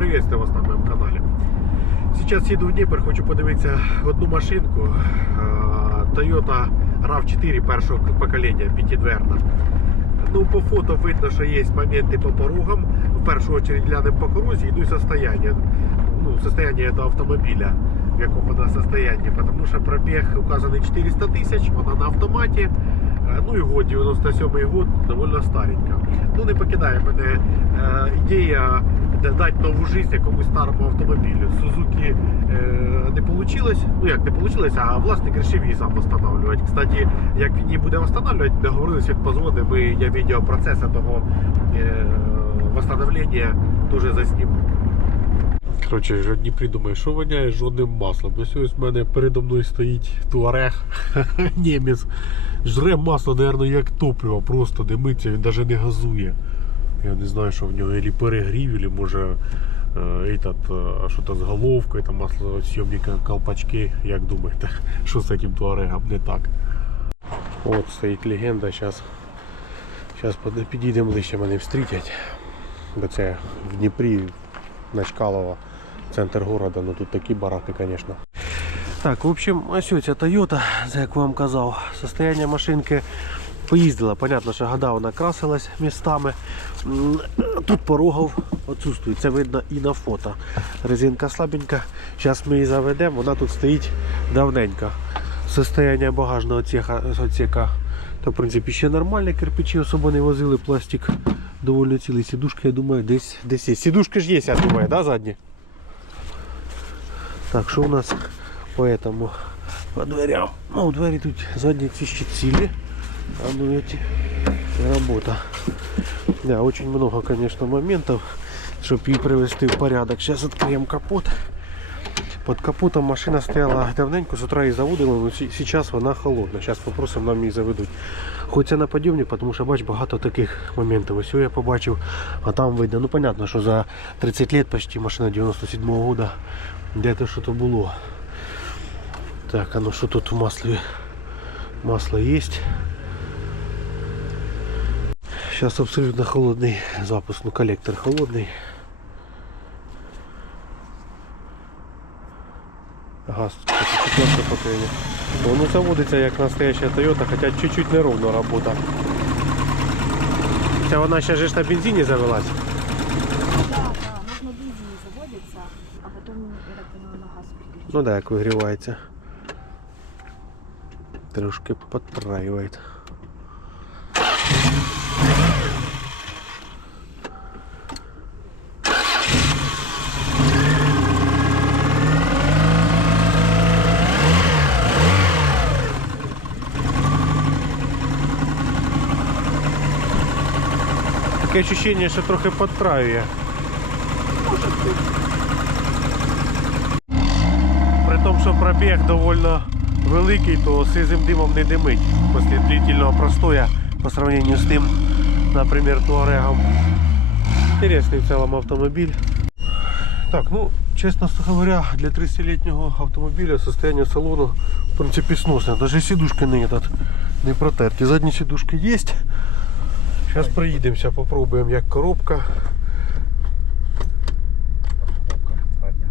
приветствую вас на моем канале. Сейчас еду в Дніпр, хочу подивитися одну машинку. Toyota RAV4 першого покоління, п'ятидверна. Ну, по фото видно, що є моменти по порогам. В першу очередь глянемо по корозії, ну і состояние. Ну, состояние этого автомобиля, в якому вона состоянии. Потому що пробіг указаний 400 тисяч, вона на автоматі. Ну і год, 97-й год, довольно старенька. Ну не покидає мене е, ідея дати нову життя якомусь старому автомобілю. Сузуки е, не вийшло. Ну як не вийшло, а власник вирішив її сам встановлювати. Кстати, як він її буде встановлювати, договорилися, він позвонить, ми я відео процесу того е, встановлення теж засніму. Коротше, жодні придумає, що воняє жодним маслом. Ось ось в мене передо мною стоїть туарег німець. Жре масло, мабуть, як топливо, просто димиться, він навіть не газує. Я не знаю, що в нього или перегрів, или може е, этот, е, що-то з головкою, там маслосйомника, колпачки. Як думаєте, що з цим туарегом не так? От стоїть легенда, зараз підійдемо ближче, мене встрітять. Бо це в Дніпрі, на Чкалова, центр города, ну тут такі бараки, звісно. Так, в общем, ось ця Toyota, за як вам казав, состояние машинки поїздила. Понятно, що года вона красилась містами. Тут порогов відсутствує, це видно і на фото. Резинка слабенька. Зараз ми її заведемо, вона тут стоїть давненько. Состояние багажного отсека та в принципі ще нормальне, кирпичі особо не возили, пластик доволі цілий. Сідушка, я думаю, десь, десь є. Сідушки ж є, я думаю, да, задні? Так, що у нас по этому? По дверям. Ну, двері тут задні ці ще цілі. А ну эти работа. Да, очень много, конечно, моментов, чтобы її привести в порядок. Сейчас откроем капот. Под капотом машина стояла давненько, з утра її заводили, але зараз вона холодна. Зараз попросимо, нам її заведуть. Хоч це на подйомник, тому що бач багато таких моментів. Ось я побачив, а там видно. Ну понятно, що за 30 лет почти машина 97-го года. Де то що то було. Так, а ну що тут в маслі? Масло є. Зараз абсолютно холодний запуск, ну коллектор холодний. Газ четверте покоління. Воно заводиться як настояща Toyota, хоча чуть-чуть неровно робота. Це вона ще ж на бензині завелась. Бензине заводится, переключить. Ну да, як вигрівається. Трошки подправляє. Таке ощущение, що трохи підправює. При тому, що пробіг доволі великий, то сизим димом не димить після длительного простоя по сравнению з тим, наприклад, Туарегом. Інтересний в цілому автомобіль. Так, ну, чесно говоря, для 30-літнього автомобіля состояние салону в принципі сносне. Даже сидушки не, этот, не протерті. Задні сидушки є. Зараз приїдемося, попробуємо як коробка. Задня.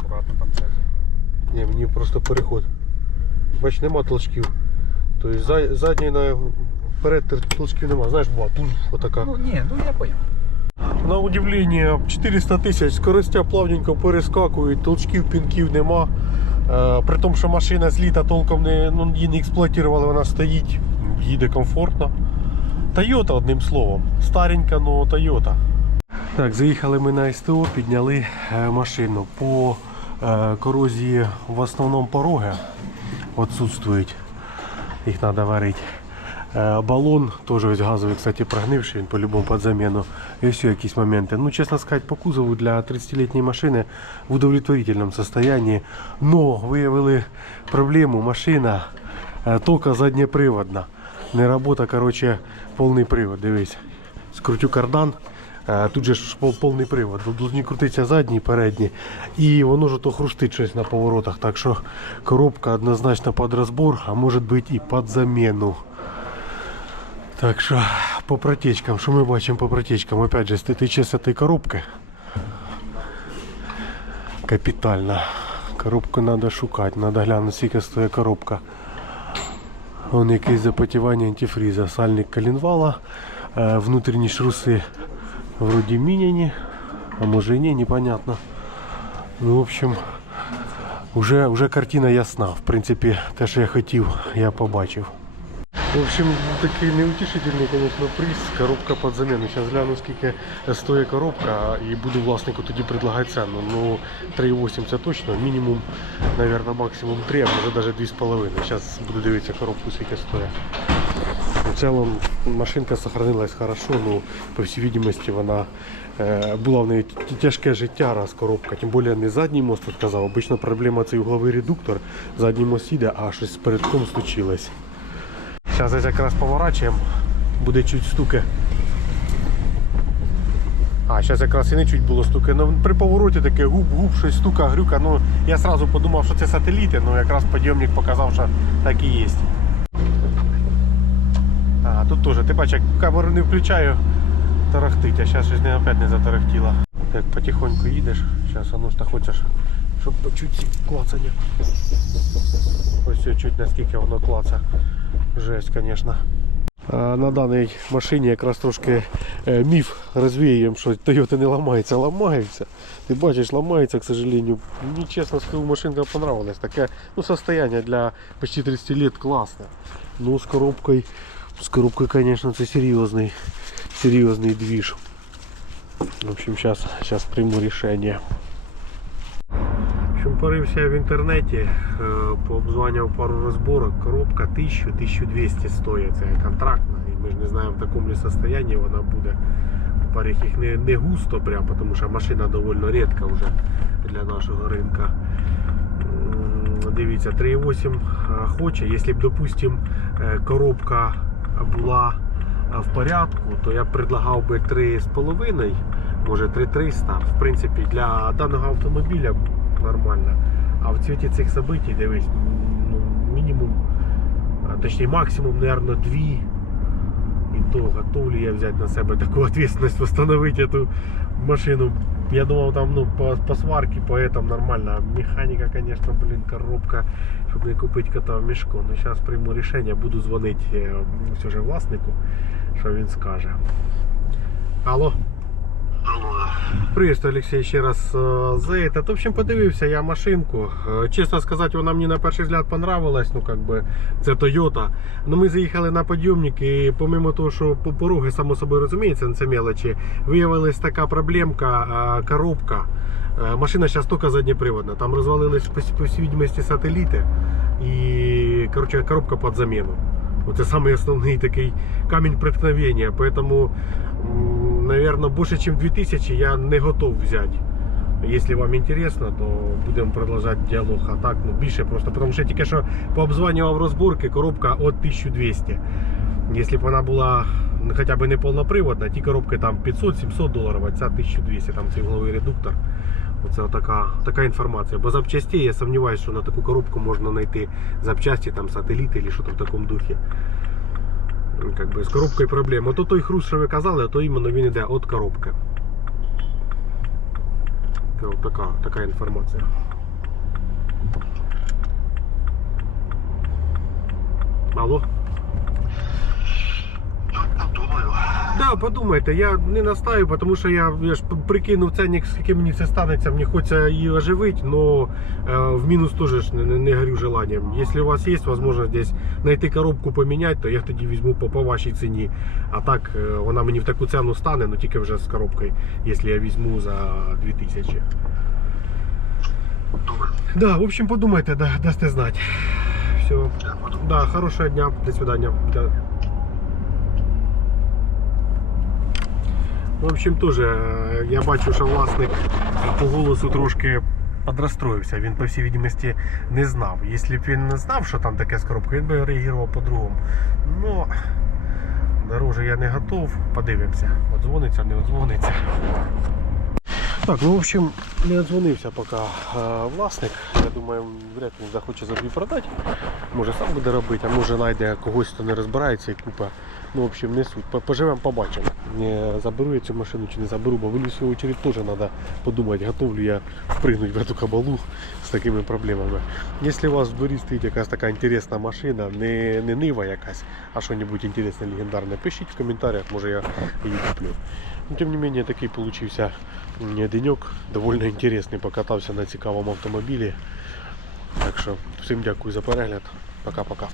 Акуратно там це. Ні, мені просто переход. Бач, нема толчків. Тобто за- задній на вперед толчків нема. Знаєш, була тут отака. Ну ні, ну я понял. На удивлення 400 тисяч, скоростя плавненько перескакують, толчків, пінків нема. Е, при тому, що машина з літа толком не, ну, її не експлуатували, вона стоїть, їде комфортно. Тойота, одним словом. Старенька, но Тойота. Так, заїхали ми на СТО, підняли е, машину. По е, корозії в основному пороги відсутствують. Їх треба варити. Е, Балон теж ось газовий, кстати, прогнивший, він по-любому під заміну. І все якісь моменти. Ну, чесно сказати, по кузову для 30-літньої машини в удовлетворительному состоянии. Но виявили проблему, машина тільки заднеприводна. Не робота, короче, повний привод, дивись. Скрутю кардан. Е, Тут же ж повний привод. Должні крутитися задні, передні. І воно ж то хрустить щось на поворотах. Так що коробка однозначно під розбор, а може бути і під заміну. Так що по протечкам, що ми бачимо по протечкам? Опять же, статичні коробки. капітальна. Коробку треба шукати, треба глянути, скільки стоїть коробка. Вон якесь запотівання антифріза, сальник коленвала, е, внутрішні шруси вроді міняні, а може і ні, непонятно. Ну, в общем, вже, вже картина ясна. В принципі, те, що я хотів, я побачив. В общем, такий неутішительний, звісно, приз. Коробка під заміну. Зараз гляну, скільки стоїть коробка і буду власнику тоді предлагати ціну. Ну, 3,8 це точно, мінімум, мабуть, максимум 3, а може навіть 2,5. Зараз буду дивитися коробку, скільки стоїть. В цілому машинка сохранилась хорошо, ну, по всій видимості, вона е, була в неї тяжке життя, раз коробка, тим більше не задній мост тут казав. Обично проблема це угловий редуктор, задній мост їде, а щось з передком случилось. Зараз якраз поворачуємо, буде чуть стуки. А, зараз якраз і не чуть було стуки. Ну, при повороті таке губ-губ, щось стука, грюка. Ну, я одразу подумав, що це сателіти, ну якраз підйомник показав, що так і є. А, тут теж, ти бачиш, як камеру не включаю, тарахтить, а зараз щось не опять не затарахтіло. Так, потихоньку їдеш, зараз воно ж та хочеш, щоб почути клацання. Ось чуть наскільки воно клаца. Жесть, звісно. На даній машині якраз трошки е, міф розвіюємо, що Toyota не ламається, ламається. Ти бачиш, ламається, к сожалению. Мені чесно скажу, машинка понравилась. Таке ну, состояние для почти 30 лет класне. Ну, з коробкою, з коробкою, звісно, це серйозний, серйозний двіж. В общем, зараз, зараз прийму рішення. Порився в інтернеті, е, пообзванював пару розборок, коробка 1000-1200 стоїть, це контрактна, і ми ж не знаємо в такому состоянні вона буде. В парих їх не, не густо прям, тому що машина доволі рідка вже для нашого ринка. Дивіться, 3.8 е, хоче, якщо б, допустим, е, коробка була в порядку, то я б предлагав би 3,5, може 3,300. В принципі, для даного автомобіля нормально. А в цвіті цих событий, дивись, ну, мінімум, а точніше максимум, наверное, дві. І то готов ли я взяти на себе таку ответственность восстановить эту машину. Я думал там ну по, по сварке, по этому нормально. А Механика, конечно, блин, коробка, щоб не купити кота в мішку. Ну зараз прийму рішення, буду дзвонити е, все ж власнику, що він скаже. Алло. Привіт, Олексій, ще раз е, за этот. В общем, подивився я машинку. Е, Чесно сказати, вона мені на перший взгляд понравилась. Ну, как би, це Toyota. Ну, ми заїхали на підйомник і помимо того, що по пороги, само собою розуміється, це мелочі, виявилась така проблемка, е, коробка. Е, Машина зараз тільки заднеприводна. Там розвалились по, по всій видимості сателіти і короче, коробка під заміну. Оце самый основний такий камінь преткновення. Поэтому, м, наверное, більше, ніж 2000 я не готов взяти. Якщо вам інтересно, то будемо продовжувати діалог. А так, ну більше просто. Тому що тільки що пообзванював розборки, коробка от 1200. Якщо б вона була ну, хоча б не повноприводна, ті коробки там 500-700 доларів, а ця 1200, там цей угловий редуктор. Оце така, така інформація. Бо запчастей я сумніваюся, що на таку коробку можна знайти запчасті, там сателіти чи щось в такому духі. Как би, з коробкою проблема. Ото той хруст, що ви казали, то іменно він йде від коробки. Це от така, така інформація. Алло? Думаю. Да, подумайте, я не настаю, тому що я, я ж прикинув ценник, скільки мені це станеться, мені хочеться її оживити, но э, в мінус теж не, не, не горю желанням. Якщо у вас є можливість десь знайти коробку поміняти, то я тоді візьму по, по вашій ціні. А так вона мені в таку ціну стане, ну тільки вже з коробкою, якщо я візьму за 2000. Добре. Да, в общем, подумайте, да, дасте знати. Все. Да, хорошего дня. До свидания. В общем, теж е, я бачу, що власник по голосу трошки подрастроївся. Він, по всій відомості, не знав. Якщо б він не знав, що там таке з коробкою, він би реагував по-другому. Ну, дороже я не готов. Подивимося. Одзвониться, не одзвониться. Так, ну в общем, не дзвонився поки е, власник. Я думаю, вряд ли він захоче за дві продати. Може сам буде робити, а може знайде когось, хто не розбирається і купить Ну, в общем, не суть. Поживемо, побачимо. Заберу я цю машину чи не заберу, бо в свою очередь теж треба подумати, готовлю я впригнути в эту кабалу з такими проблемами. Якщо у вас в дворі стоїть якась така інтересна машина, не, не нива якась, а що-небудь інтересне, легендарне, пишіть в коментарях, може я її куплю. Ну, тим не менее, такий получився денек, довольно інтересний, покатався на цікавому автомобілі. Так що всім дякую за перегляд. Пока-пока.